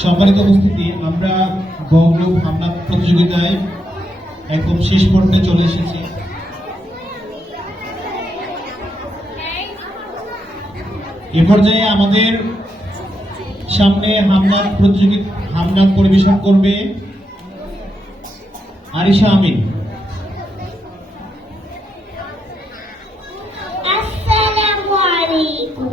সম্মানিত উপস্থিতি, আমরা গৌরব হামলা প্রতিযোগিতায় একদম শেষ পর্যায়ে চলে এসেছি। এ পর্যায়ে আমাদের সামনে হামলা প্রতিযোগিতা হামলা পরিবেশন করবে আরিশা আমিন। আসসালামু আলাইকুম।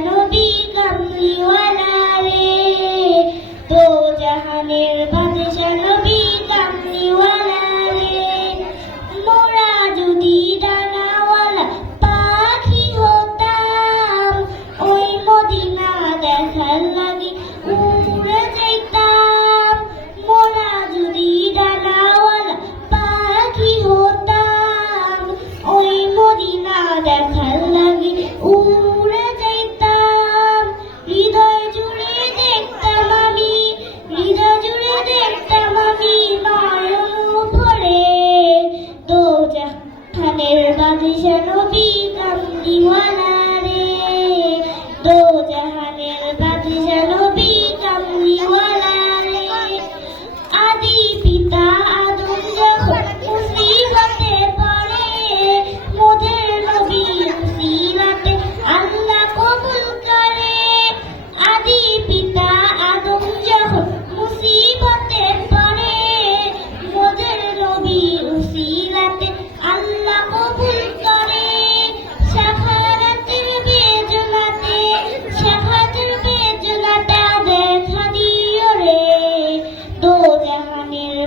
নবী কামলিওয়ালা রে তো জাহানের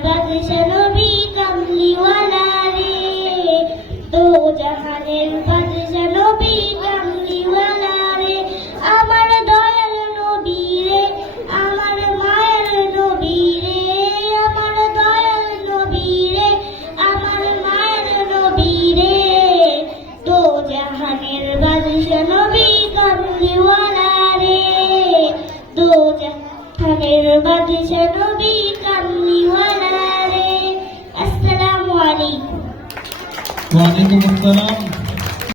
বাদশা নবী কামলিওয়ালা রে দো জাহানের বাদশা নবী কামলিওয়ালা রে আমার দয়াল নবী রে আমার মায়ের নবী রে আমার দয়াল নবী রে আমার মায়ের নবী রে দো জাহানের বাদশা নবী কামলিওয়ালা রে জাহানের বাদশা নবী ওয়ালাইকুম আসসালাম